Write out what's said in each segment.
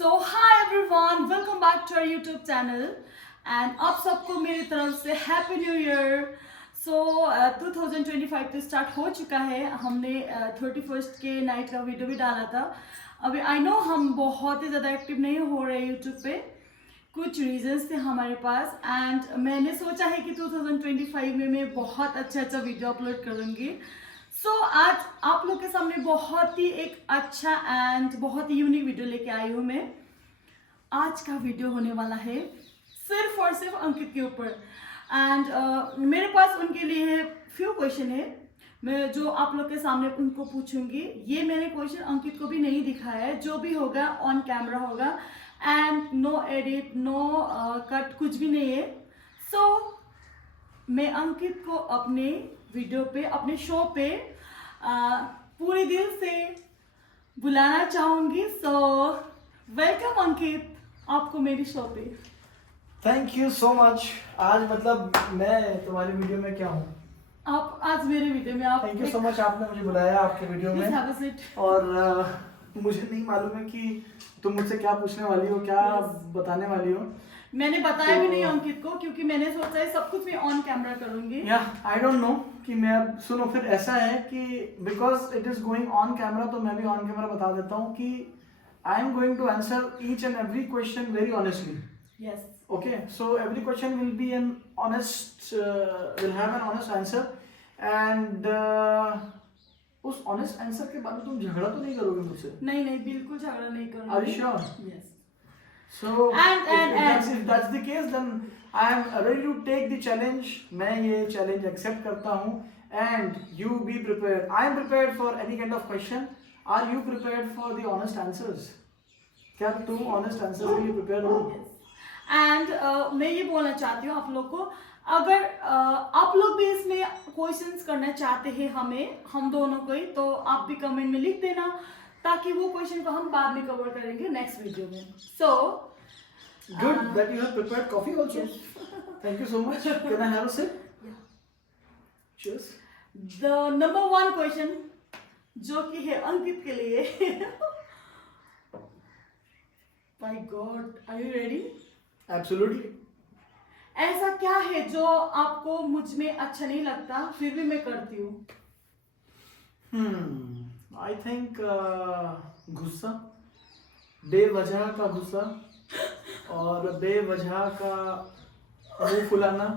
So hi everyone, welcome back to our YouTube channel and आप सबको मेरी तरफ से हैप्पी न्यू ईयर। सो 2025 तो स्टार्ट हो चुका है। हमने 31st के नाइट का वीडियो भी डाला था। अभी आई नो हम बहुत ही ज़्यादा एक्टिव नहीं हो रहे यूट्यूब पे, कुछ रीजंस थे हमारे पास एंड मैंने सोचा है कि 2025 में मैं बहुत अच्छा वीडियो अपलोड करूँगी। सो आज आप लोग के सामने बहुत ही एक अच्छा एंड बहुत ही यूनिक वीडियो लेके आई हूँ मैं। आज का वीडियो होने वाला है सिर्फ और सिर्फ अंकित के ऊपर एंड मेरे पास उनके लिए फ्यू क्वेश्चन है मैं जो आप लोग के सामने उनको पूछूंगी। ये मैंने क्वेश्चन अंकित को भी नहीं दिखाया है, जो भी होगा ऑन कैमरा होगा and no edit no cut, कुछ भी नहीं है। सो मैं अंकित को अपने वीडियो पे, अपने शो पे पूरे दिल से बुलाना चाहूंगी। सो वेलकम अंकित आपको मेरी शो पे। Thank you so much. आज मतलब मैं तुम्हारी वीडियो में क्या हूँ? आप आज मेरे वीडियो में आप थैंक यू सो मच, आपने मुझे बुलाया आपके वीडियो में। have a seat. और मुझे नहीं मालूम है कि तुम मुझसे क्या पूछने वाली हो, क्या बताने वाली हो। मैंने बताया भी नहीं अंकित को क्योंकि मैंने सोचा है सब कुछ मैं ऑन कैमरा करूंगी। या आई डोंट नो कि मैं अब सुनो, फिर ऐसा है कि because it is going on camera तो मैं भी ऑन कैमरा बता देता हूँ कि I am going to answer each and every question very honestly. Yes, Okay, so every question will be an honest, will have an honest answer, and उस honest answer के बाद में तुम झगड़ा तो नहीं करोगे मुझसे? नहीं नहीं, बिल्कुल झगड़ा नहीं करूंगी। Are you sure? Yes. So And if that's the case, then I am ready to take the challenge. मैं ये challenge accept करता हूँ, and you be prepared. I am prepared for any kind of question. Are you prepared for the honest answers? क्या तुम honest answers के लिए prepared हो? Yes. And मैं ये बोलना चाहती हूँ आप लोग को, अगर आप लोग भी इसमें क्वेश्चंस करना चाहते हैं हमें, हम दोनों को ही, तो आप भी कमेंट में लिख देना ताकि वो क्वेश्चन को हम बाद में कवर करेंगे नेक्स्ट वीडियो में। सो Good that you have prepared coffee also. Thank you so much. Can I have a sip? Cheers. The number 1 question जो कि है अंकित के लिए। My god, are you ready? Absolutely. ऐसा क्या है जो आपको मुझ में अच्छा नहीं लगता फिर भी मैं करती हूँ? I think गुस्सा, बेवजह का गुस्सा और बेवजह का मुंह फुलाना।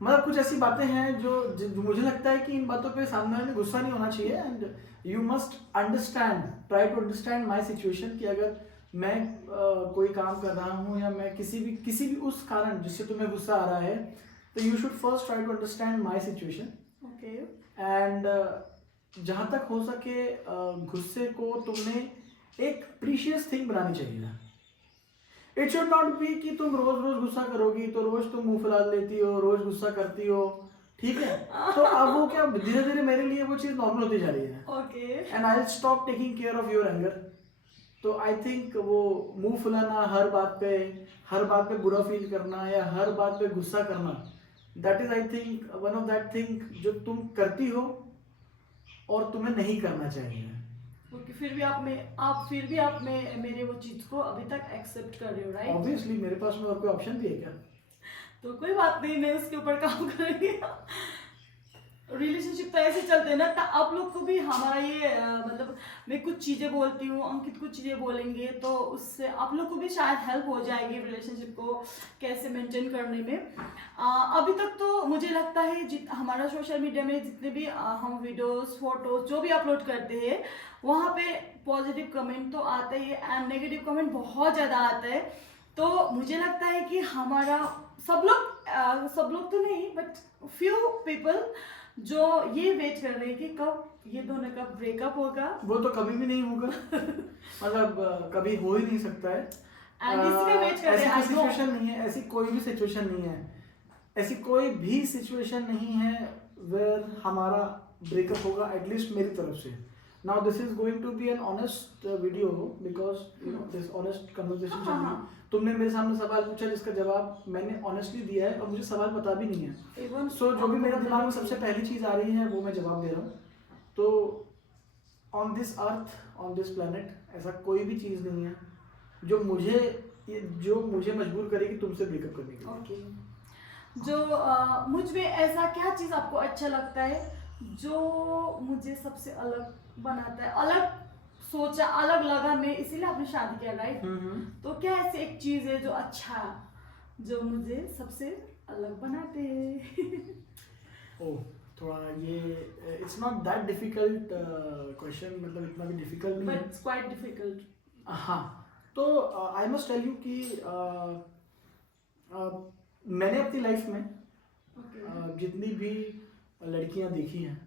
मतलब कुछ ऐसी बातें हैं जो मुझे लगता है कि इन बातों पे सामने वाले गुस्सा नहीं होना चाहिए। And you must understand, try to understand my situation कि अगर मैं कोई काम कर रहा हूँ या मैं किसी भी उस कारण जिससे तुम्हें गुस्सा आ रहा है, तो you should first try to understand my situation. Okay. And जहाँ तक हो सके गुस्से को तुमने एक प्रीशियस थिंग बनानी चाहिए। इट शुड नॉट बी कि तुम रोज रोज गुस्सा करोगी तो रोज तुम मुंह फुला लेती हो, रोज गुस्सा करती हो, ठीक है? तो अब वो क्या धीरे धीरे मेरे लिए वो चीज़ नॉर्मल होती जा रही है। Okay. And I will stop taking care of your anger. तो आई थिंक वो मुंह फुलाना, हर बात पे बुरा फील करना या हर बात पे गुस्सा करना, that is I think one of that thing जो तुम करती हो और तुम्हें नहीं करना चाहिए। ओके, फिर भी आप में मेरे वो चीज को अभी तक एक्सेप्ट कर रहे हो, राइट? ऑब्वियसली मेरे पास में और कोई ऑप्शन भी है क्या? तो कोई बात नहीं, मैं उसके ऊपर काम करेंगे। रिलेशनशिप तो ऐसे चलते हैं ना, तो आप लोग को भी हमारा ये मतलब मैं कुछ चीज़ें बोलती हूँ, अंकित कुछ चीज़ें बोलेंगे, तो उससे आप लोग को भी शायद हेल्प हो जाएगी रिलेशनशिप को कैसे मेंटेन करने में। अभी तक तो मुझे लगता है हमारा सोशल मीडिया में जितने भी हम वीडियोस फोटोज जो भी अपलोड करते हैं वहाँ पे पॉजिटिव कमेंट तो आते ही एंड नेगेटिव कमेंट बहुत ज़्यादा आता है। तो मुझे लगता है कि हमारा सब लोग तो नहीं बट फ्यू पीपल जो ये वेट कर रहे हैं कि कब ये दोनों का ब्रेकअप होगा। वो तो कभी भी नहीं होगा। मतलब कभी हो ही नहीं सकता है। एंड इसका वेट कर रहे हैं। ऐसी सिचुएशन नहीं है, ऐसी कोई भी सिचुएशन नहीं है, ऐसी कोई भी सिचुएशन नहीं है वेयर हमारा ब्रेकअप होगा, एटलीस्ट मेरी तरफ से। Now this is going to be an honest video because you know this honest conversation चल रही है। तुमने मेरे सामने सवाल पूछा जिसका जवाब मैंने ऑनेस्टली दिया है और मुझे सवाल पता भी नहीं है। सो जो भी मेरे दिमाग में सबसे पहली चीज़ आ रही है वो मैं जवाब दे रहा हूँ। तो on this earth, on this planet ऐसा कोई भी चीज़ नहीं है जो मुझे मजबूर करेगी तुमसे ब्रेकअप करने के लिए। ओके। जो मुझ में ऐसा क्या चीज़ आपको अच्छा लगता है जो मुझे सबसे अलग बनाता है, अलग सोचा, अलग लगा, मैं इसीलिए आपने शादी किया, राइट? तो क्या ऐसी एक चीज़ है जो अच्छा, जो मुझे सबसे अलग बनाते हैं? ओह, थोड़ा ये it's not that difficult question, मतलब इतना भी डिफिकल्ट नहीं बट है। It's quite difficult. हाँ, तो आई मस्ट टेल यू कि मैंने अपनी लाइफ में जितनी भी लड़कियां देखी हैं,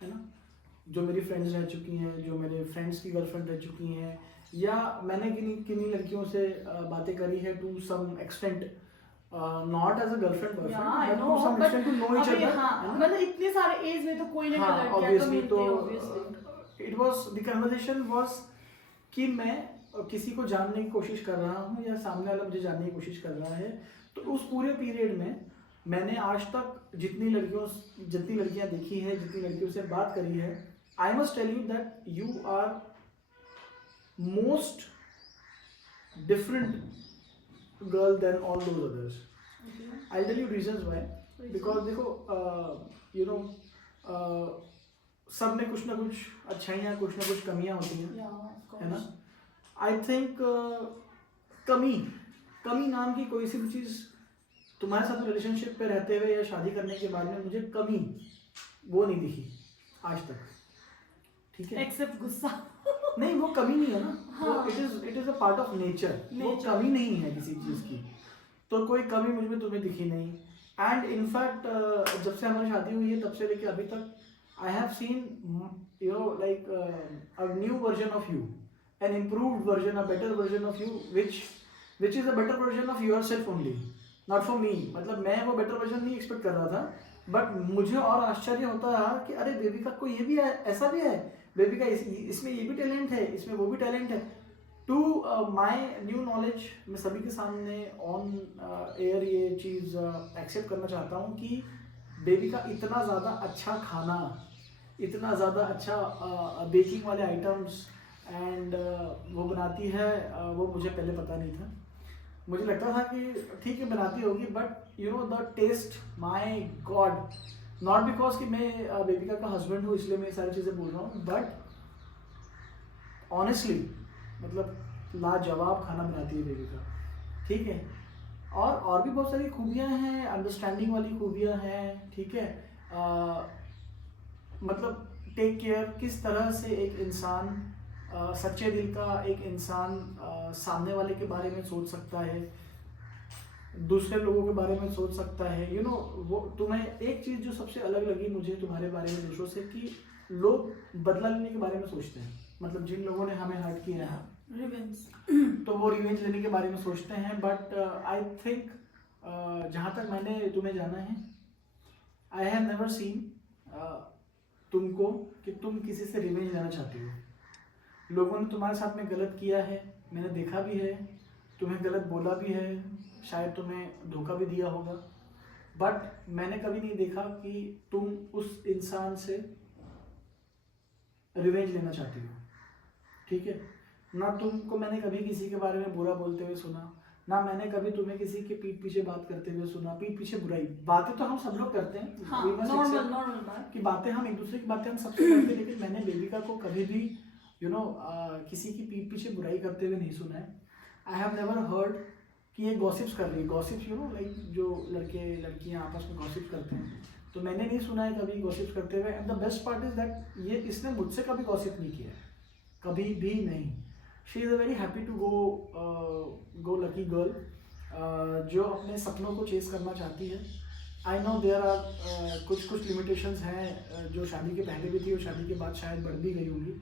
है ना, जो मेरी फ्रेंड्स रह चुकी हैं, जो मेरे फ्रेंड्स की गर्लफ्रेंड रह चुकी हैं, या मैंने किन्हीं किन्हीं लड़कियों से बातें करी है to some extent, not as a girlfriend boyfriend, but to some extent to know each other. हाँ, मतलब इतने सारे एज में तो कोई ना कोई लड़कियां तो ऑब्वियसली, मिलती तो है, obviously. It was the conversation was कि मैं किसी को जानने की कोशिश कर रहा हूँ या सामने वाला मुझे जानने की कोशिश कर रहा है, तो उस पूरे पीरियड में मैंने आज तक जितनी लड़कियां देखी है, जितनी लड़कियों से बात करी है, I must tell you that you are most different girl than all those others. I tell you reasons why, because देखो यू नो सब में कुछ ना कुछ अच्छाइयाँ, कुछ ना कुछ कमियाँ होती हैं, है ना। आई थिंक कमी नाम की कोई सी भी चीज़ तुम्हारे साथ रिलेशनशिप पे रहते हुए या शादी करने के बाद में मुझे कमी वो नहीं दिखी आज तक, ठीक है। एक्सेप्ट गुस्सा। नहीं, वो कमी नहीं है ना, हाँ। वो it is a part of nature, वो कमी नहीं है किसी चीज़ की, तो कोई कमी मुझ में तुम्हें दिखी नहीं। एंड इनफैक्ट जब से हमारी शादी हुई है तब से लेके अभी तक I have seen you know like a new version of you, an improved version, a better version of you, which is a better version of yourself only, not for me। मतलब मैं वो better version नहीं expect कर रहा था, but मुझे और आश्चर्य होता रहा कि अरे बेबी का कोई ये भी है, ऐसा भी है, बेबी का इसमें ये भी टैलेंट है, इसमें वो भी टैलेंट है। टू माई न्यू नॉलेज, मैं सभी के सामने ऑन एयर ये चीज़ एक्सेप्ट करना चाहता हूँ कि बेबी का इतना ज़्यादा अच्छा खाना, इतना ज़्यादा अच्छा बेकिंग वाले आइटम्स एंड वो बनाती है, वो मुझे पहले पता नहीं था। मुझे लगता था कि ठीक है बनाती होगी, but you know the taste, my god, not because कि मैं बेबिका का हस्बैंड हूँ इसलिए मैं ये सारी चीज़ें बोल रहा हूँ, बट ऑनेस्टली मतलब लाजवाब खाना बनाती है बेबिका, ठीक है। और भी बहुत सारी खूबियाँ हैं, अंडरस्टैंडिंग वाली खूबियाँ हैं, ठीक है। मतलब टेक केयर, किस तरह से एक इंसान सच्चे दिल का एक इंसान सामने वाले के बारे में सोच सकता है, दूसरे लोगों के बारे में सोच सकता है, यू नो। वो तुम्हें एक चीज़ जो सबसे अलग लगी मुझे तुम्हारे बारे में दूसरों से, कि लोग बदला लेने के बारे में सोचते हैं, मतलब जिन लोगों ने हमें हर्ट किया है, रिवेंज, तो वो रिवेंज लेने के बारे में सोचते हैं। बट आई थिंक जहाँ तक मैंने तुम्हें जाना है, आई हैव नेवर सीन तुमको कि तुम किसी से रिवेंज लेना चाहती हो। लोगों ने तुम्हारे साथ में गलत किया है, मैंने देखा भी है, तुम्हें गलत बोला भी है, शायद तुम्हें धोखा भी दिया होगा, बट मैंने कभी नहीं देखा कि तुम उस इंसान से रिवेंज लेना चाहती हो, ठीक है ना। तुमको मैंने कभी किसी के बारे में बुरा बोलते हुए सुना ना, मैंने कभी तुम्हें किसी के पीठ पीछे बात करते हुए सुना। पीठ पीछे बुराई, बातें तो हम सब लोग करते हैं, हाँ, नॉर्मल बात कि बातें हम एक दूसरे की बातें हम सबसे करते हैं, लेकिन मैंने बेबिका को कभी भी यू नो किसी की पीठ पीछे बुराई करते हुए नहीं सुना है। आई हैव नेवर हर्ड कि ये गॉसिप्स कर रही है, गॉसिप्स यू नो लाइक जो लड़के लड़कियां आपस में गॉसिप्स करते हैं, तो मैंने नहीं सुना है कभी गॉसिप्स करते हुए। And the best part is that ये इसने मुझसे कभी गॉसिप नहीं किया, कभी भी नहीं। She is a very happy to go lucky girl जो अपने सपनों को चेस करना चाहती है। आई नो देयर आर कुछ लिमिटेशंस हैं जो शादी के पहले भी थी और शादी के बाद शायद बढ़ भी गई होंगी,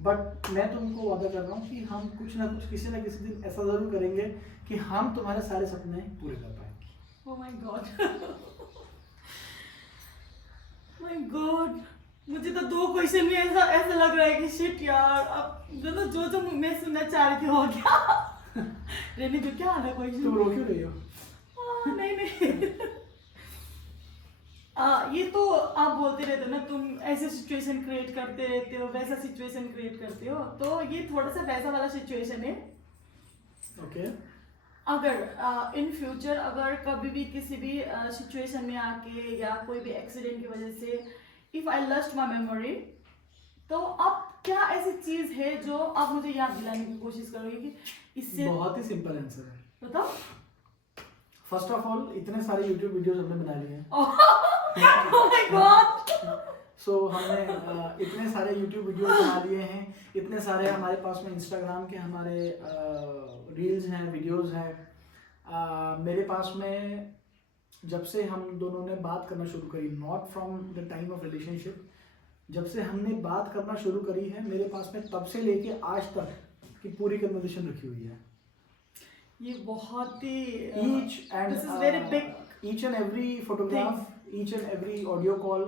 बट मैं तुमको वादा कर रहा हूँ कि हम कुछ ना कुछ किसी ना किसी दिन ऐसा ज़रूर करेंगे कि हम तुम्हारे सारे सपने पूरे कर पाएंगे। Oh my God, my God, मुझे तो 2 क्वेश्चन में ऐसा लग रहा है कि शिट यार, अब जो मैं सुनना चाह रही थी हो गया। रेनी जो क्या आना क्वेश्चन, तुम रो क्यों रही हो? नहीं ये तो आप बोलते रहते हो ना, तुम ऐसे सिचुएशन क्रिएट करते रहते हो, वैसा सिचुएशन क्रिएट करते हो, तो ये थोड़ा सा वैसा वाला सिचुएशन है। ओके अगर इन फ्यूचर अगर कभी भी किसी भी सिचुएशन में आके या कोई भी एक्सीडेंट की वजह से if I lust my memory, तो अब क्या ऐसी चीज है जो आप मुझे याद दिलाने की कोशिश करोगे कि इससे? बहुत ही सिंपल आंसर है। बताओ। फर्स्ट ऑफ ऑल इतने सारे यूट्यूब वीडियोस हमने बना लिए हैं। Oh my God. सो हमने इतने सारे यूट्यूब वीडियोस बना लिए हैं, इतने सारे हमारे पास में इंस्टाग्राम के हमारे रील्स हैं, वीडियोस हैं। मेरे पास में जब से हम दोनों ने बात करना शुरू करी, not from the time of relationship, जब से हमने बात करना शुरू करी है, मेरे पास में तब से लेके आज तक की पूरी कन्वर्सेशन रखी हुई है। ये बहुत ही This is very big each and every photograph, each and every audio call,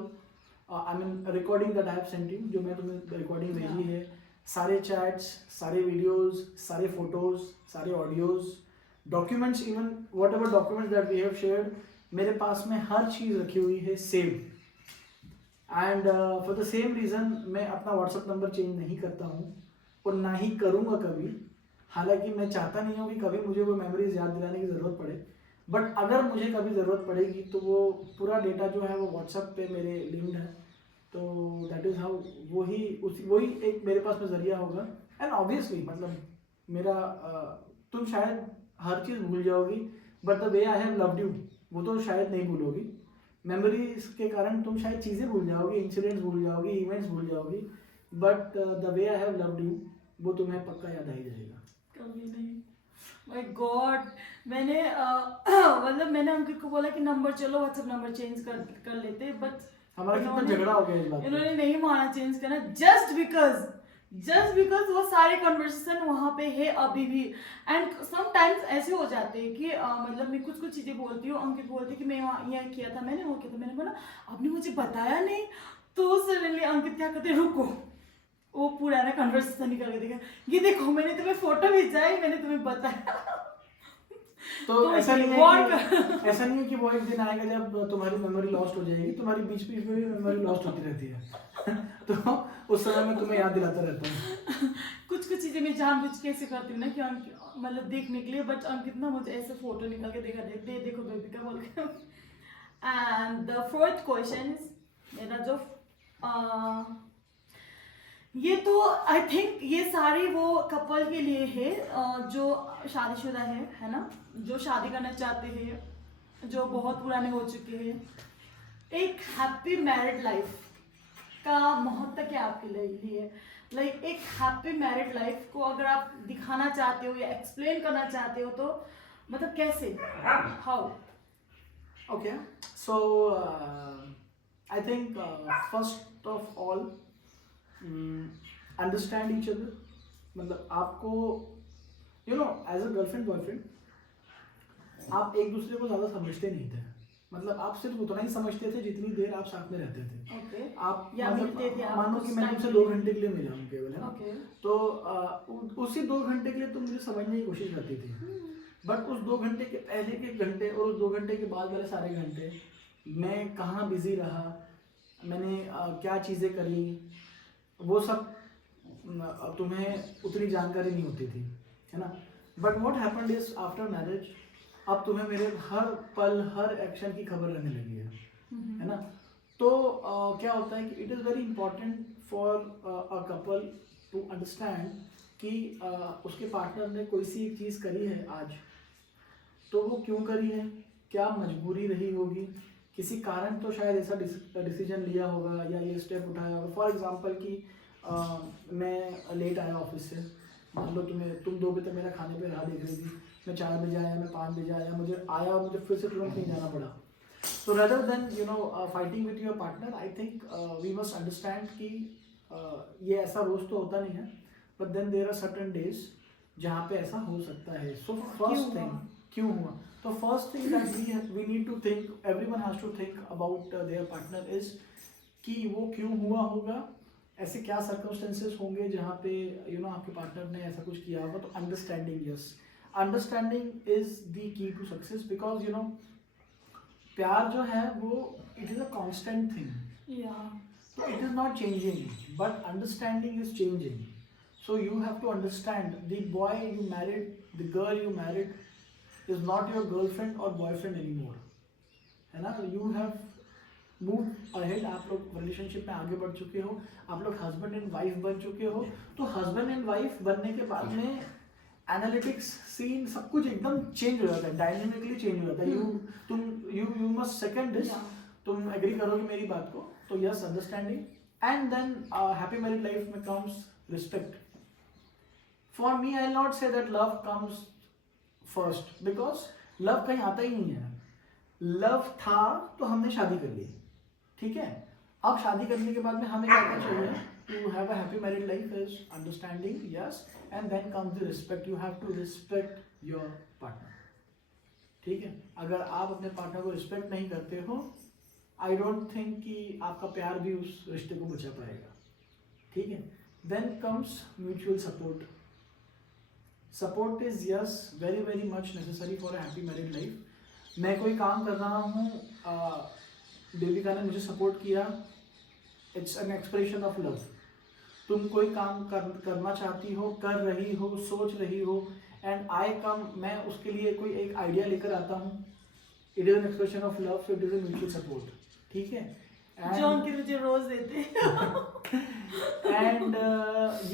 I mean recording that I have sent you, जो मैं तुम्हें रिकॉर्डिंग भेजी है, सारे चैट्स, सारे वीडियोस, सारे फोटोज, सारे audios, documents, even whatever documents that we have shared, मेरे पास में हर चीज़ रखी हुई है save. And for the same reason मैं अपना व्हाट्सअप नंबर चेंज नहीं करता हूँ और ना ही करूँगा कभी। हालांकि मैं चाहता नहीं हूँ कि कभी मुझे वो मेमोरीज याद दिलाने की ज़रूरत पड़े, बट अगर मुझे कभी ज़रूरत पड़ेगी तो वो पूरा डेटा जो है वो व्हाट्सएप पे मेरे लिंक्ड है, तो दैट इज़ हाउ वही एक मेरे पास में ज़रिया होगा। एंड ऑब्वियसली मतलब मेरा तुम शायद हर चीज़ भूल जाओगी, but the way I have loved you वो तो शायद नहीं भूलोगी। मेमोरीज के कारण तुम शायद चीज़ें भूल जाओगी, इंसिडेंट्स भूल जाओगी, इवेंट्स भूल जाओगी, but the way I have loved you वो तुम्हें पक्का याद आ ही जाएगा। कभी नहीं। My God. मैंने मतलब मैंने अंकित को बोला कि नंबर चलो व्हाट्सएप नंबर चेंज कर लेते, बट हमारा कितना झगड़ा हो गया इस बात पे। इन्होंने नहीं माना चेंज करना, जस्ट बिकॉज वो सारे कन्वर्सेशन वहाँ पे है अभी भी। एंड समटाइम्स ऐसे हो जाते हैं कि मतलब मैं कुछ चीज़ें बोलती हूँ, अंकित बोलती है कि मैं वहाँ यह किया था, मैंने वो किया था, मैंने बोला आपने मुझे बताया नहीं, तो सडनली अंकित क्या कहते, रुको, वो पुराना कन्वर्सेशन निकल के देखा, ये देखो मैंने तुम्हें फोटो भेजा है, मैंने तुम्हें बताया। तो ऐसा नहीं है कि वो एक दिन आएगा जब तुम्हारी मेमोरी लॉस्ट हो जाएगी, तुम्हारी बीच में भी मेमोरी लॉस्ट होती रहती है। तो उस समय मैं तुम्हें याद दिलाता रहता हूँ। कुछ चीजें मैं जानबूझ के ऐसे करती हूँ ना कि मतलब देखने के लिए, बट अंकित ना मुझे ऐसे फोटो निकाल के देखो बेबी का बोल के। एंड द फोर्थ क्वेश्चन मेरा जो ये तो आई थिंक ये सारी वो कपल के लिए है जो शादीशुदा है ना, जो शादी करना चाहते हैं, जो बहुत पुराने हो चुके हैं। एक हैप्पी मैरिड लाइफ का महत्व क्या आपके लिए? लाइक एक हैप्पी मैरिड लाइफ को अगर आप दिखाना चाहते हो या एक्सप्लेन करना चाहते हो तो मतलब कैसे, how? Okay, so I think first of all understand each other. मतलब आपको एज अ गर्लफ्रेंड बॉयफ्रेंड आप एक दूसरे को ज़्यादा समझते नहीं थे। मतलब आप सिर्फ उतना ही समझते थे जितनी देर आप साथ में रहते थे। Okay. आप या मतलब मिलते थे, मानो कि मैं तुमसे 2 घंटे के लिए मिला हूँ केवल, है ना? Okay. तो उसी 2 घंटे के लिए तुम मुझे समझने की कोशिश करती थी, बट उस 2 घंटे के पहले के घंटे और उस 2 घंटे के बाद वाले सारे घंटे मैं कहाँ बिजी रहा, मैंने क्या चीज़ें करी, वो सब तुम्हें उतनी जानकारी नहीं होती थी, है ना? But what happened is after marriage अब तुम्हें मेरे हर पल हर एक्शन की खबर रहने लगी है ना? तो क्या होता है कि it is very important for a couple to understand कि उसके पार्टनर ने कोई सी एक चीज़ करी है आज, तो वो क्यों करी है, क्या मजबूरी रही होगी, किसी कारण तो शायद ऐसा डिसीजन लिया होगा या ये स्टेप उठाया होगा। फॉर एग्जांपल कि मैं लेट आया ऑफिस से, मान लो तुम 2 बजे तक मेरा खाने पे राह देख रही थी, मैं 4 बजे आया, मैं 5 बजे आया, मुझे फिर से तुरंत नहीं जाना पड़ा। So rather than fighting with your partner, I think we must understand कि ये ऐसा रोज तो होता नहीं है, but then there are certain days जहाँ पे ऐसा हो सकता है। So first thing क्यों हुआ? तो first thing that we need to think, everyone has to think about their partner is कि वो क्यों हुआ होगा, ऐसे क्या circumstances होंगे जहाँ पे आपके पार्टनर ने ऐसा कुछ किया होगा। तो understanding is the key to success, because प्यार जो है वो it is a constant thing, तो it is not changing, but understanding is changing. So you have to understand the boy you married, the girl you married is not your girlfriend or boyfriend anymore. है ना? You have moved ahead, आप लोग relationship में आगे बढ़ चुके हो, आप लोग हस्बैंड एंड वाइफ बन चुके हो. तो हस्बैंड एंड वाइफ बनने के बाद में एनालिटिक्स सीन सब कुछ एकदम चेंज हो जाता है, डायनेमिकली चेंज हो जाता है. You must second this. तुम एग्री करोगे मेरी बात को? तो yes, understanding and then happy married life में comes respect. For me I not say that love comes first, because love कहीं आता ही नहीं है. लव था तो हमने शादी कर ली, ठीक है. अब शादी करने के बाद में हमें क्या करना चाहिए? To have a happy married life is understanding, yes, and then comes the respect. You have to respect your partner. ठीक है. अगर आप अपने पार्टनर को रिस्पेक्ट नहीं करते हो, आई डोंट थिंक कि आपका प्यार भी उस रिश्ते को बचा पाएगा. ठीक है. Then comes mutual support. Support is yes very very much necessary for a happy married life. मैं कोई काम कर रहा हूँ, देविका ने मुझे सपोर्ट किया, it's an expression of love. तुम कोई काम करना चाहती हो, कर रही हो, सोच रही हो, एंड आई कम, मैं उसके लिए कोई एक आइडिया लेकर आता हूँ, it is an expression of love. So it is a mutual support. ठीक है. जो उनके मुझे रोज देते. एंड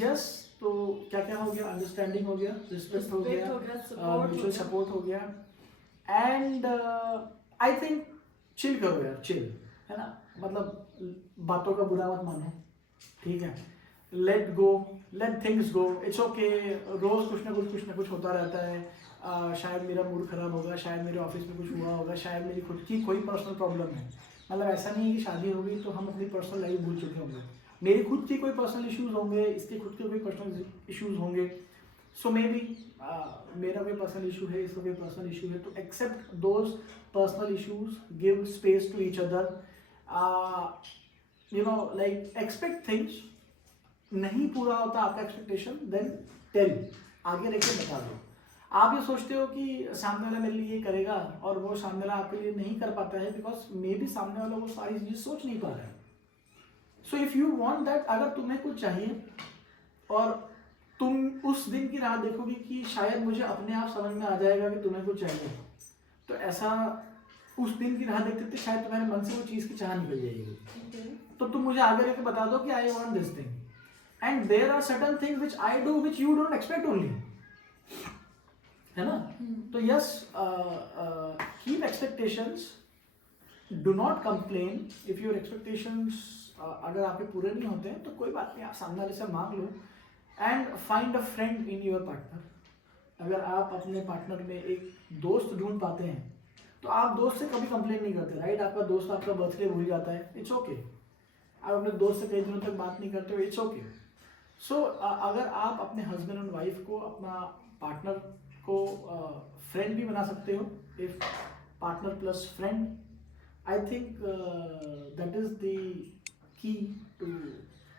यस, तो क्या क्या हो गया? अंडरस्टैंडिंग हो गया, रिस्पेक्ट हो गया, म्यूचुअल सपोर्ट हो गया. एंड आई थिंक चिल करो यार, चिल, है ना. मतलब बातों का बुरा मत मानो, ठीक है. Let go, let things go, it's okay. रोज कुछ ना कुछ होता रहता है. शायद मेरा मूड खराब होगा, शायद मेरे ऑफिस में कुछ हुआ होगा, शायद मेरी खुद की कोई पर्सनल प्रॉब्लम है. मतलब ऐसा नहीं है कि शादी हो गई तो हम अपनी पर्सनल लाइफ भूल चुके होंगे. मेरी खुद की कोई पर्सनल इश्यूज होंगे, इसके खुद के कोई पर्सनल इश्यूज होंगे. सो मे बी मेरा कोई पर्सनल इशू है, इसका कोई पर्सनल इशू है, तो accept those personal issues, give space to each other. You know, like expect things. नहीं पूरा होता आपका एक्सपेक्टेशन, देन टेल, आगे रख के बता दो. आप ये सोचते हो कि सामने वाला मेरे लिए ये करेगा और वो सामने वाला आपके लिए नहीं कर पाता है, बिकॉज मे बी सामने वाला वो सारी चीजें सोच नहीं पा रहा है. So if you want that, अगर तुम्हें कुछ चाहिए और तुम उस दिन की राह देखोगे कि शायद मुझे अपने आप समझ में आ जाएगा कि तुम्हें कुछ चाहिए, तो ऐसा उस दिन की राह देखते देखते शायद तुम्हारे मन से वो चीज़ की चाह निकल जाएगी. तो तुम मुझे आगे लेके बता दो कि I want this thing, and there are certain things which I do which you don't expect only, है ना. तो yes, keep expectations, do not complain if your expectations अगर आपके पूरे नहीं होते हैं तो कोई बात नहीं, आप सामने वाले से मांग लो. And find a friend in your partner. अगर आप अपने पार्टनर में एक दोस्त ढूंढ पाते हैं तो आप दोस्त से कभी कंप्लेन नहीं करते, राइट. आपका दोस्त आपका बर्थडे भूल जाता है, इट्स ओके. आप अपने दोस्त से कई दिनों तक बात नहीं करते हो, इट्स ओके. सो अगर आप अपने हस्बैंड एंड वाइफ को, अपना पार्टनर को फ्रेंड भी बना सकते हो, if partner plus friend, I think that is the key to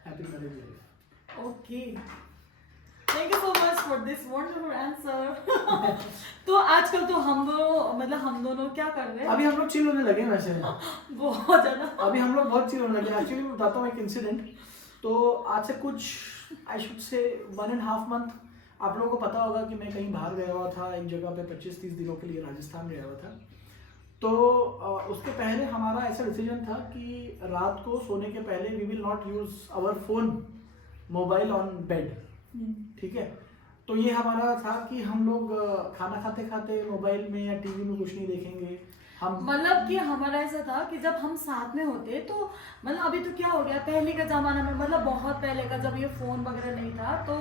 happy married life. Okay, thank you so much for this wonderful answer. तो आजकल तो हम दोनों क्या कर रहे हैं? अभी हम लोग चिल होने लगे वैसे. बहुत ज्यादा. अभी हम लोग बहुत चिल होने लगे. एक्चुअली मैं बताता हूँ एक इंसिडेंट. तो आज से कुछ, आई शुड से 1.5 मंथ, आप लोगों को पता होगा कि मैं कहीं बाहर गया हुआ था, एक जगह पे 25-30 दिनों के लिए राजस्थान गया हुआ था. तो उसके पहले हमारा ऐसा डिसीजन था कि रात को सोने के पहले we will not use our phone, mobile on bed. ठीक है. तो ये हमारा था कि हम लोग खाना खाते खाते मोबाइल में या टीवी में कुछ नहीं देखेंगे. हम मतलब कि हमारा ऐसा था कि जब हम साथ में होते तो मतलब, अभी तो क्या हो गया, पहले का जमाना में, मतलब बहुत पहले का, जब ये फोन वगैरह नहीं था तो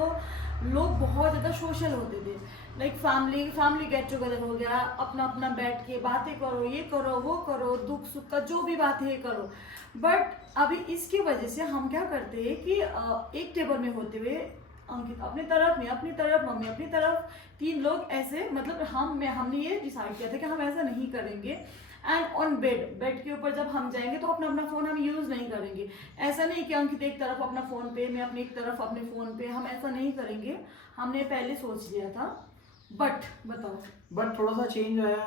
लोग बहुत ज़्यादा सोशल होते थे. लाइक फैमिली गेट टुगेदर हो गया, अपना अपना बैठ के बातें करो, ये करो, वो करो, दुख सुख का जो भी बात है करो. बट अभी इसकी वजह से हम क्या करते हैं कि एक टेबल में होते हुए अंकित अपनी तरफ, मैं अपनी तरफ, मम्मी अपनी तरफ, 3 लोग ऐसे, मतलब हमने ये डिसाइड किया था कि हम ऐसा नहीं करेंगे. एंड ऑन बेड के ऊपर जब हम जाएंगे तो अपना फ़ोन हम यूज़ नहीं करेंगे. ऐसा नहीं कि अंकित एक तरफ अपना फ़ोन पे, मैं अपनी एक तरफ अपने फ़ोन पे, हम ऐसा नहीं करेंगे. हमने पहले सोच लिया था. बट बताओ. बट थोड़ा सा चेंज आया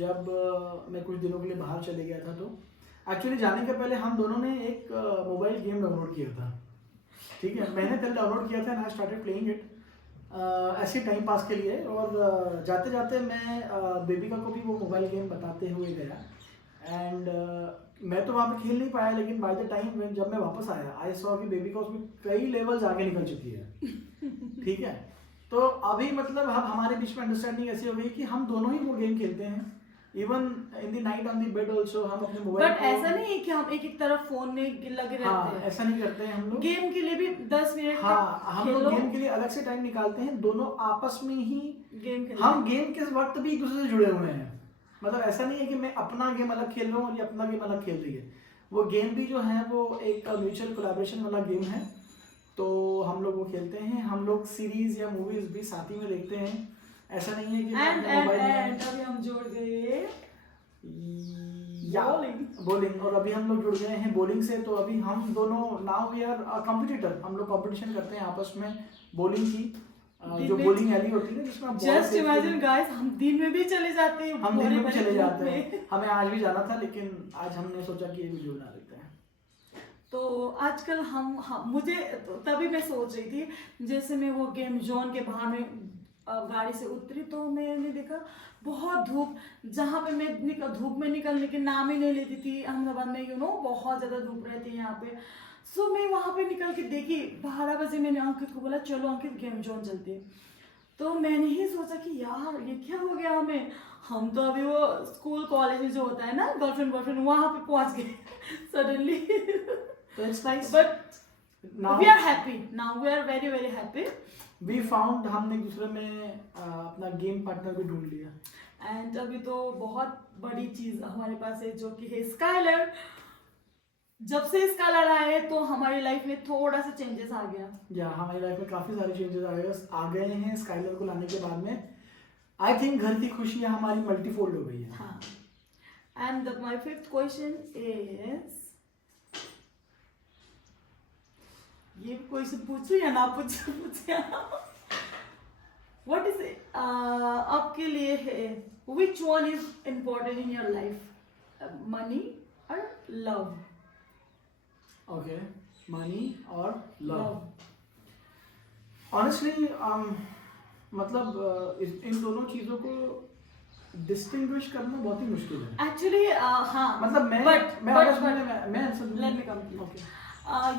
जब मैं कुछ दिनों के लिए बाहर चले गया था. तो एक्चुअली जाने के पहले हम दोनों ने एक मोबाइल गेम डाउनलोड किया था. ठीक है, मैंने कल डाउनलोड किया था and I started playing it ऐसे टाइम पास के लिए। और जाते जाते मैं बेबिका को भी वो मोबाइल गेम बताते हुए गया एंड मैं तो वहाँ पे खेल नहीं पाया, लेकिन बाय द टाइम जब मैं वापस आया आई सॉ कि बेबिका उसमें कई लेवल्स आगे निकल चुकी है। ठीक है, तो अभी मतलब अब हमारे बीच में अंडरस्टैंडिंग ऐसी हो गई कि हम दोनों ही वो गेम खेलते हैं, even in the night on the bed also हम अपने मोबाइल। बट ऐसा नहीं है कि हम एक एक तरफ फोन में लगे रहते हाँ, हैं, ऐसा नहीं करते हैं हम लोग। गेम के लिए भी 10 मिनट हाँ, हम लोग खेलो, गेम के लिए अलग से टाइम निकालते हैं, दोनों आपस में ही गेम खेलो। हम गेम के वक्त भी एक दूसरे से जुड़े हुए हैं। मतलब ऐसा नहीं है कि मैं अपना गेम अलग खेल रहा हूँ और ये अपना गेम अलग खेल रही है। वो गेम भी जो है वो एक म्यूचुअल कोलैबोरेशन वाला गेम है, तो हम लोग वो खेलते हैं। हम लोग सीरीज या मूवीज भी साथ ही में देखते हैं, ऐसा नहीं है कि मैं एंड अपने एंड मोबाइल में एंड अभी हम जुड़ गए या Bowling. बॉलिंग, और अभी हम लोग जुड़ गए हैं बॉलिंग से। तो अभी हम दोनों नाउ वी आर कॉम्पिटिटर, हम लोग कंपटीशन करते हैं आपस में बॉलिंग की। जो दिन बॉलिंग एली होती है ना जिसमें आप ball जस्ट फेंकते इमेजिन हैं। गाइस, हम दिन में भी चले जाते हैं, हम दिन भोरे में भी भरे चले धूप जाते में। हैं, हमें आज भी जाना था लेकिन आज हमने सोचा कि ये भी जुड़ना लेते हैं। तो आजकल हम मुझे तो तभी मैं सोच रही थी, जैसे मैं वो गेम जोन के बाहर में गाड़ी से उतरी तो मैंने देखा बहुत धूप, जहाँ पे मैं धूप में निकलने के नाम ही नहीं लेती थी अहमदाबाद में, बहुत ज़्यादा धूप रहती है यहाँ पे। सो मैं वहाँ पे निकल के देखी 12 बजे, मैंने अंकित को बोला चलो अंकित गेम जोन चलते हैं। तो मैंने ही सोचा कि यार ये क्या हो गया हमें, हम तो अभी वो स्कूल कॉलेज में जो होता है ना गर्लफ्रेंड बॉयफ्रेंड, वहाँ पे पहुँच गए सडनली। तो it's nice, but now we are happy, now we are very very happy. We found, हमने एक दूसरे में अपना गेम पार्टनर भी ढूंढ लिया। एंड अभी तो बहुत बड़ी चीज हमारे पास है जो कि है स्काइलर। जब से स्काइलर आए तो हमारी लाइफ में थोड़ा सा चेंजेस आ गया। या हमारी लाइफ में काफ़ी सारे चेंजेस आ गए हैं स्काइलर को लाने के बाद में। आई थिंक घर की खुशियाँ हमारी मल्टीफोल्ड हो गई है। हाँ, and my fifth question is, ये क्वेश्चन पूछूं या ना पूछूं? व्हाट इज आपके लिए है, which one is important in your life, money और लव? ओके, मनी और लव। ऑनेस्टली मतलब इन दोनों चीज़ों को डिस्टिंग्विश करना बहुत ही मुश्किल है एक्चुअली। हाँ, मतलब मैं आंसर दूंगा। Let me complete. ओके,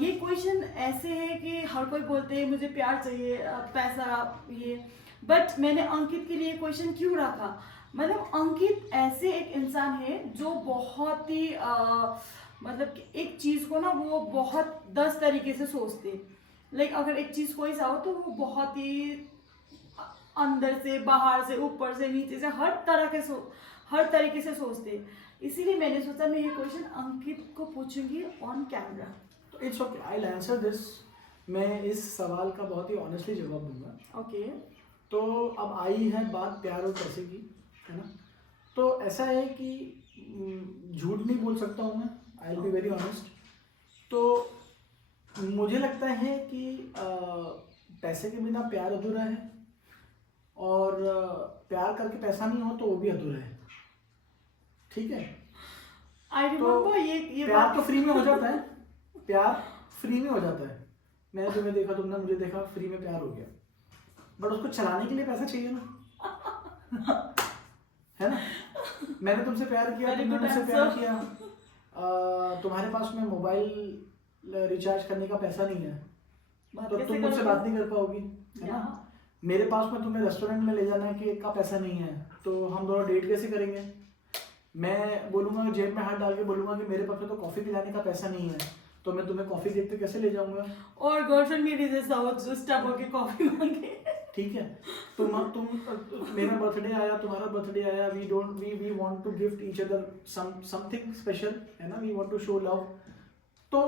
ये क्वेश्चन ऐसे है कि हर कोई बोलते हैं मुझे प्यार चाहिए, पैसा, ये। बट मैंने अंकित के लिए क्वेश्चन क्यों रखा, मतलब अंकित ऐसे एक इंसान है जो बहुत ही मतलब कि एक चीज़ को ना वो बहुत 10 तरीके से सोचते। लाइक अगर एक चीज़ कोई सा हो तो वो बहुत ही अंदर से, बाहर से, ऊपर से, नीचे से, हर तरीके से सोचते। इसीलिए मैंने सोचा मैं ये क्वेश्चन अंकित को पूछूंगी ऑन कैमरा। तो it's okay, I will answer this. मैं इस सवाल का बहुत ही ऑनेस्टली जवाब दूंगा। ओके। तो अब आई है बात प्यार और पैसे की, है ना। तो ऐसा है कि झूठ नहीं बोल सकता हूँ मैं, I will be very honest. तो मुझे लगता है कि पैसे के बिना प्यार अधूरा है, और प्यार करके पैसा नहीं हो तो वो भी अधूरा है। ठीक है, आई रिमेम्बर ये प्यार बात तो फ्री में हो जाता है, प्यार फ्री में हो जाता है। मैंने तुम्हें देखा, तुमने मुझे देखा, फ्री में प्यार हो गया। बट उसको चलाने के लिए पैसा चाहिए ना। है ना, मैंने तुमसे प्यार किया, Very तुमने good मुझसे answer. प्यार किया, तुम्हारे पास में मोबाइल रिचार्ज करने का पैसा नहीं है तो तुम मुझसे बात नहीं कर पाओगी, है ना। मेरे पास में तुम्हें रेस्टोरेंट में ले जाने का पैसा नहीं है तो हम दोनों डेट कैसे करेंगे। मैं बोलूँगा, जेब में हाथ डाल के बोलूँगा कि मेरे पास में तो कॉफ़ी पिलाने का पैसा नहीं है, तो मैं तुम्हें कॉफ़ी देखते कैसे ले जाऊँगा। और गर्लफ्रेंड मेरी जैसा हो जो स्टब होके कॉफी मांगे। ठीक है, तुम मेरा बर्थडे आया, तुम्हारा बर्थडे आया, we want to gift each other something special, है ना, we want to show love. तो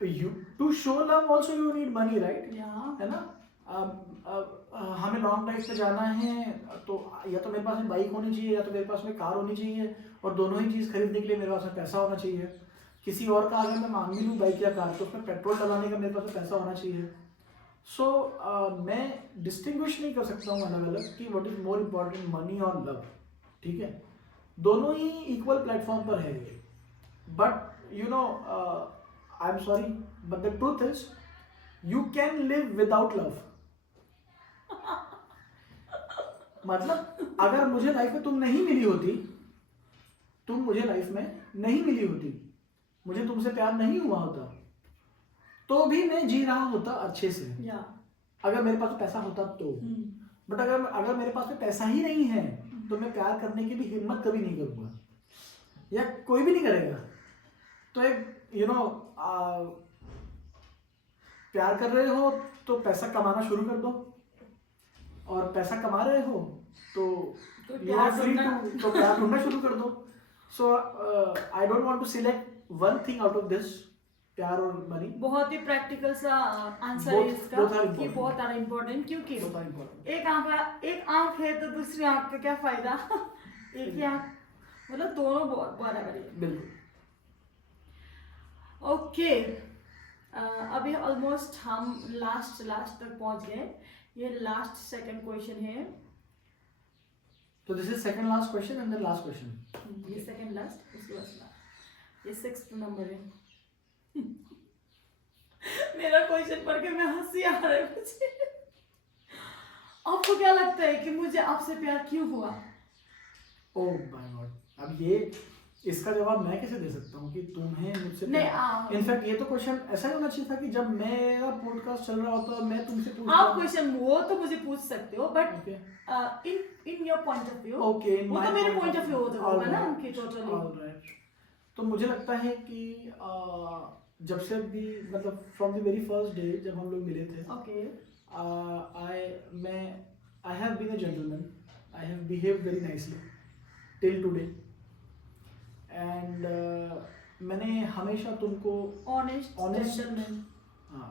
you to show love also you need money, right, है ना। हमें लॉन्ग ड्राइव पे जाना है तो या तो मेरे पास में बाइक होनी चाहिए या तो मेरे पास में कार होनी चाहिए, और दोनों ही चीज़ खरीदने के लिए मेरे पास में पैसा होना चाहिए। किसी और का अगर मैं मांग भी लूँ बाइक या कार तो उसमें पेट्रोल डलाने का मेरे पास में पैसा होना चाहिए। सो मैं डिस्टिंग्विश नहीं कर सकता हूँ अलग अलग कि what is more important, money और लव। ठीक है, दोनों ही इक्वल प्लेटफॉर्म पर है ये। But you know, I am sorry but the truth is you can live without love. मतलब अगर मुझे लाइफ में तुम नहीं मिली होती, तुम मुझे लाइफ में नहीं मिली होती, मुझे तुमसे प्यार नहीं हुआ होता, तो भी मैं जी रहा होता अच्छे से। अगर मेरे पास पैसा होता तो। बट अगर मेरे पास में पैसा ही नहीं है तो मैं प्यार करने की भी हिम्मत कभी नहीं करूंगा, या कोई भी नहीं करेगा। तो एक प्यार कर रहे हो तो पैसा कमाना शुरू कर दो, और पैसा कमा रहे हो तो यू आर फ्री टू, तो प्यार ढूंढना शुरू कर दो। So I don't want to select one thing out of this, प्यार और मनी। बहुत ही प्रैक्टिकल सा आंसर है इसका, कि बहुत ज्यादा इम्पोर्टेंट, क्योंकि एक आंख है तो दूसरी आंख का क्या फायदा। एक ही आंख, मतलब दोनों बराबर है। बिल्कुल। ओके, अभी ऑलमोस्ट हम लास्ट तक पहुंच गए। ये लास्ट सेकंड क्वेश्चन है। तो this is second last question and the last question. ये सेकंड लास्ट, इसके बाद लास्ट, ये 6th नंबर है। मेरा क्वेश्चन पढ़ के मैं हंसी आ रहा है मुझे। आपको क्या लगता है कि मुझे आपसे प्यार क्यों हुआ? ओह माय गॉड, अब ये इसका जवाब मैं कैसे दे सकता हूँ कि तुम्हें मुझसे प्यार। इनफैक्ट ये तो क्वेश्चन ऐसा ही होना चाहिए था कि जब मेरा पॉडकास्ट चल रहा होता मैं तुमसे पूछता। आप क्वेश्चन वो तो मुझे पूछ सकते हो, but in your point of view. Okay, वो तो मेरे पॉइंट ऑफ व्यू होगा ना उनकी टोटली। ऑलराइट। तो मुझे लगता है कि जब से भी, मतलब from the very first day जब हम लोग मिले थे, I have been a gentleman, I have behaved very nicely till today, and मैंने हमेशा तुमको ऑनेस्ट, हाँ,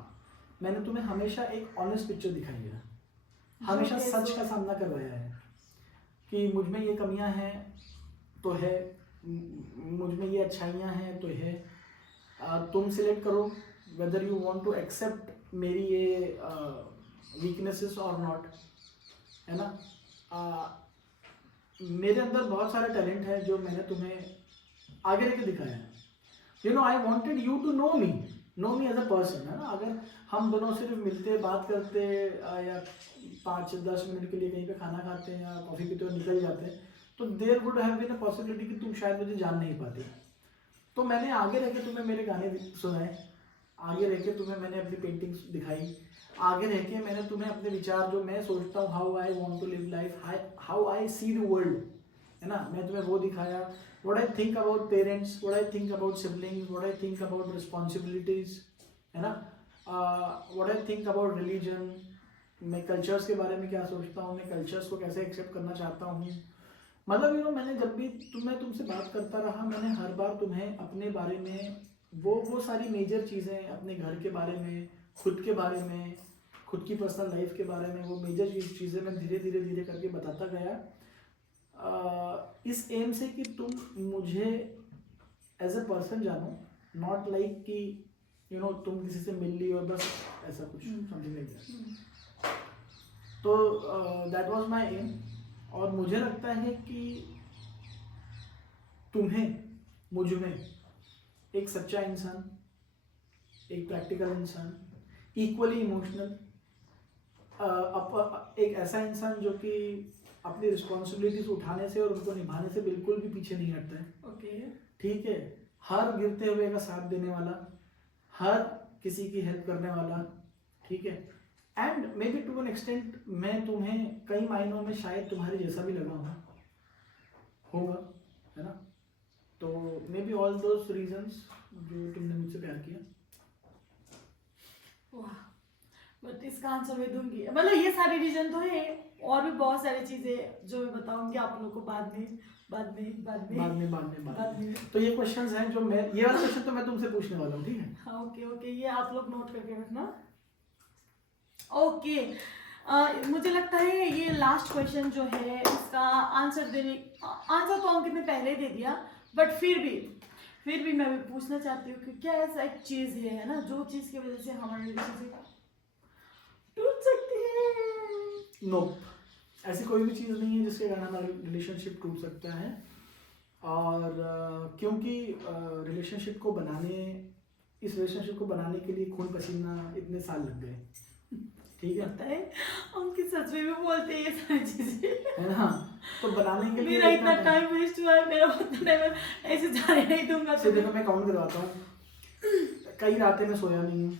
मैंने तुम्हें हमेशा एक ऑनेस्ट पिक्चर दिखाई है, हमेशा सच का सामना करवाया है कि मुझ में ये कमियां हैं तो है, मुझ में ये अच्छाइयाँ हैं तो है। तुम सिलेक्ट करो whether you want to accept मेरी ये वीकनेसेस और नॉट, है ना। मेरे अंदर बहुत सारे टैलेंट है जो मैंने तुम्हें आगे रख के दिखाया है। You know, I wanted you to know me as a person, है ना। अगर हम दोनों सिर्फ मिलते, बात करते, या 5-10 मिनट के लिए कहीं पे खाना खाते हैं या कॉफ़ी पीते हुए निकल जाते हैं, तो there would have been a possibility कि तुम शायद मुझे जान नहीं पाते। तो मैंने आगे रह के तुम्हें मेरे गाने सुनाए, आगे रह के तुम्हें मैंने अपनी पेंटिंग्स दिखाई, आगे रह के मैंने तुम्हें अपने विचार, जो मैं सोचता हूँ, how I want to live life, how I see the world, है ना, मैं तुम्हें वो दिखाया। What I think about parents, what I think about siblings, what I think about responsibilities, है ना, what I think about religion, मैं cultures के बारे में क्या सोचता हूँ, मैं कल्चर्स को कैसे एक्सेप्ट करना चाहता हूँ। मतलब यू नो, मैंने जब भी तुमसे बात करता रहा, मैंने हर बार तुम्हें अपने बारे में वो सारी मेजर चीज़ें, अपने घर के बारे में, खुद के बारे में, खुद की पर्सनल लाइफ के बारे में, वो मेजर चीज़ें मैं धीरे करके बताता गया, इस एम से कि तुम मुझे एज अ पर्सन जानो, नॉट लाइक कि यू नो तुम किसी से मिल ली और बस ऐसा कुछ समथिंग लाइक दैट। तो दैट वाज माय एम। और मुझे लगता है कि तुम्हें मुझ में एक सच्चा इंसान, एक प्रैक्टिकल इंसान, इक्वली इमोशनल, एक ऐसा इंसान जो कि अपनी रिस्पॉन्सिबिलिटीज उठाने से और उनको निभाने से बिल्कुल भी पीछे नहीं हटता है। ओके, ठीक है, हर गिरते हुए का साथ देने वाला, हर किसी की हेल्प करने वाला, ठीक है। And maybe to an extent मैं तुम्हें कई मायनों में शायद तुम्हारे जैसा भी लगा होगा, है ना। तो may be all those reasons जो तुमने मुझसे प्यार किया। वाह, बट इसका आंसर मैं दूंगी, मतलब ये सारे रीजन तो है, और भी बहुत सारी चीजें जो मैं बताऊंगी आप लोगों को बाद में। तो ये क्वेश्चंस हैं जो मैं, ये वाला क्वेश्चन तो मैं तुमसे पूछने वाला हूँ, ठीक है। हाँ, ओके, ये आप लोग नोट करके रखना। ओके, मुझे लगता है ये लास्ट क्वेश्चन जो है, इसका आंसर तो अंकित ने पहले ही दे दिया, बट फिर भी मैं भी पूछना चाहती हूँ कि क्या ऐसा एक चीज है ना, जो चीज की वजह से हमारे रिलेशनशिप टूट सकती है? नो, ऐसी कोई भी चीज़ नहीं है जिसके कारण हमारा रिलेशनशिप टूट सकता है। और क्योंकि रिलेशनशिप को बनाने इस रिलेशनशिप को बनाने के लिए खून पसीना इतने साल लग गए, ठीक है? पता है हम किस सच में भी बोलते हैं ये सारी चीजें, है ना? तो बनाने के लिए मेरा इतना टाइम वेस्ट हुआ है, मेरा उतना टाइम ऐसे जाने नहीं दूंगा से देखो, मैं काउंट करवाता हूँ, कई रातें मैं सोया नहीं हूँ,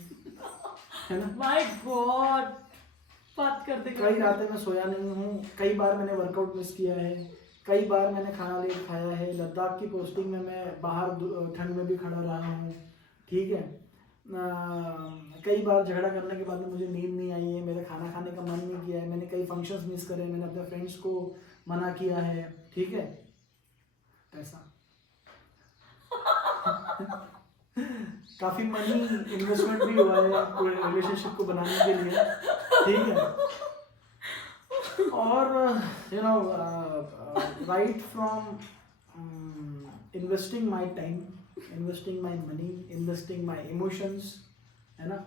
है ना? माय गॉड, बात करते कई रातें मैं सोया नहीं हूँ, कई बार मैंने वर्कआउट मिस किया है, कई बार मैंने खाना लेट खाया है, लद्दाख की पोस्टिंग में मैं बाहर ठंड में भी खड़ा रहा हूँ, ठीक है? कई बार झगड़ा करने के बाद में मुझे नींद नहीं आई है, मेरा खाना खाने का मन नहीं किया है, मैंने कई फंक्शंस मिस करे, मैंने अपने फ्रेंड्स को मना किया है, ठीक है? पैसा काफी मनी इन्वेस्टमेंट भी हुआ है रिलेशनशिप को बनाने के लिए, ठीक है? और you know right from investing my time, investing my money, investing my emotions, है ना?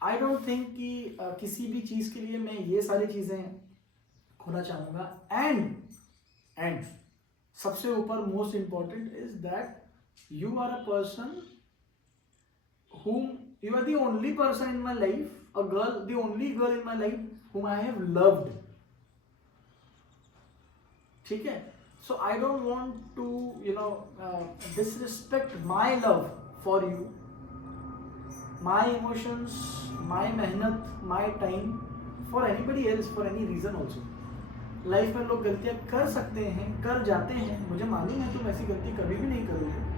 आई डोंट थिंक कि किसी भी चीज़ के लिए मैं ये सारी चीज़ें खोना चाहूँगा। एंड सबसे ऊपर most important is that you are a person whom you are the only person in my life, a girl, the only girl in my life whom I have loved, ठीक है? So I don't want to disrespect my love for you, my emotions, my मेहनत, my time for anybody else, for any reason also. Life में लोग गलतियां कर सकते हैं, कर जाते हैं, मुझे मालूम है तुम ऐसी गलती कभी भी नहीं करोगे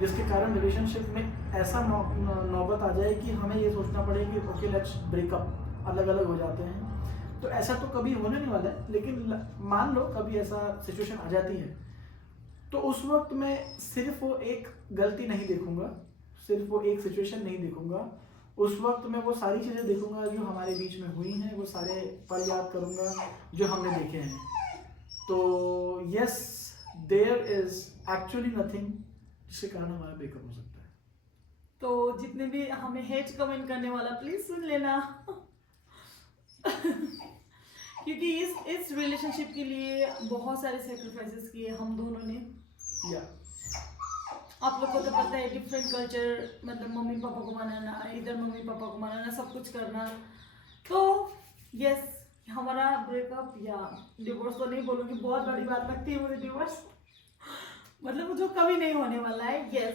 जिसके कारण रिलेशनशिप में ऐसा नौबत आ जाए कि हमें ये सोचना पड़े कि ओके लेट्स ब्रेकअप, अलग अलग हो जाते हैं। तो ऐसा तो कभी होने नहीं वाला है, लेकिन मान लो कभी ऐसा सिचुएशन आ जाती है तो उस वक्त मैं सिर्फ वो एक गलती नहीं देखूंगा, सिर्फ वो एक सिचुएशन नहीं देखूंगा, उस वक्त मैं वो सारी चीज़ें देखूंगा जो हमारे बीच में हुई हैं, वो सारे पल याद करूंगा जो हमने देखे हैं। तो yes, there is actually nothing जिसके कारण हमारा ब्रेकअप हो सकता है। तो जितने भी हमें हेट कमेंट करने वाला प्लीज सुन लेना क्योंकि इस रिलेशनशिप के लिए बहुत सारे सेक्रीफाइसेस किए हम दोनों ने। या आप लोग को तो पता है डिफरेंट कल्चर, मतलब मम्मी पापा को मनाना, इधर मम्मी पापा को मनाना, सब कुछ करना। तो यस, हमारा ब्रेकअप या डिवोर्स तो नहीं बोलूँगी, बहुत बड़ी बात लगती है मुझे डिवोर्स, मतलब जो कभी नहीं होने वाला है। यस,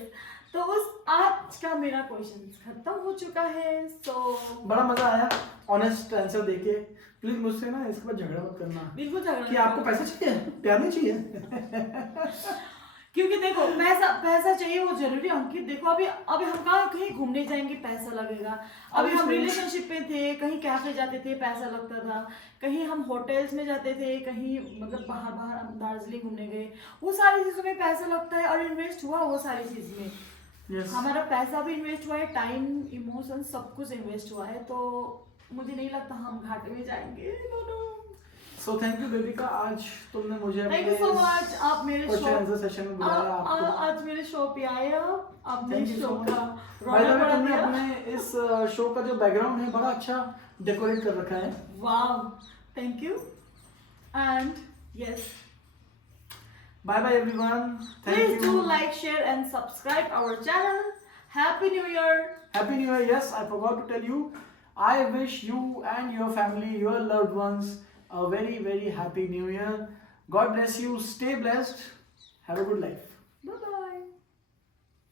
तो उस आज का मेरा क्वेश्चन खत्म हो चुका है। सो बड़ा मजा आया ऑनेस्ट आंसर देके। प्लीज मुझसे ना इसके बाद झगड़ा मत करना। बिल्कुल झगड़ा कि आपको पैसा चाहिए, प्यार नहीं चाहिए क्योंकि देखो पैसा चाहिए वो जरूरी है अंकित। देखो अभी हम कहाँ कहीं घूमने जाएंगे पैसा लगेगा, अभी हम रिलेशनशिप में थे, कहीं कैफे जाते थे पैसा लगता था, कहीं हम होटल्स में जाते थे, कहीं मतलब बाहर हम दार्जिलिंग घूमने गए, वो सारी चीजों में पैसा लगता है और इन्वेस्ट हुआ वो सारी चीज में। yes. हमारा पैसा भी इन्वेस्ट हुआ है, टाइम, इमोशन, सब कुछ इन्वेस्ट हुआ है, तो मुझे नहीं लगता हम घाटे में जाएंगे। So thank you बेबिका, आज तुमने मुझे थैंक यू सो मच, आप मेरे शो सेशन में बुलाया। आज मेरे शो पे आए आपने शो का तुमने अपने इस शो का जो बैकग्राउंड है बड़ा अच्छा डेकोरेट कर रखा है। Wow, thank you and yes, bye bye everyone. Please do like, share and subscribe our channel. Happy new year. Happy new year. Yes, I forgot to tell you, I wish you and your family, your loved ones, a very, very happy new year. God bless you. Stay blessed. Have a good life. Bye-bye.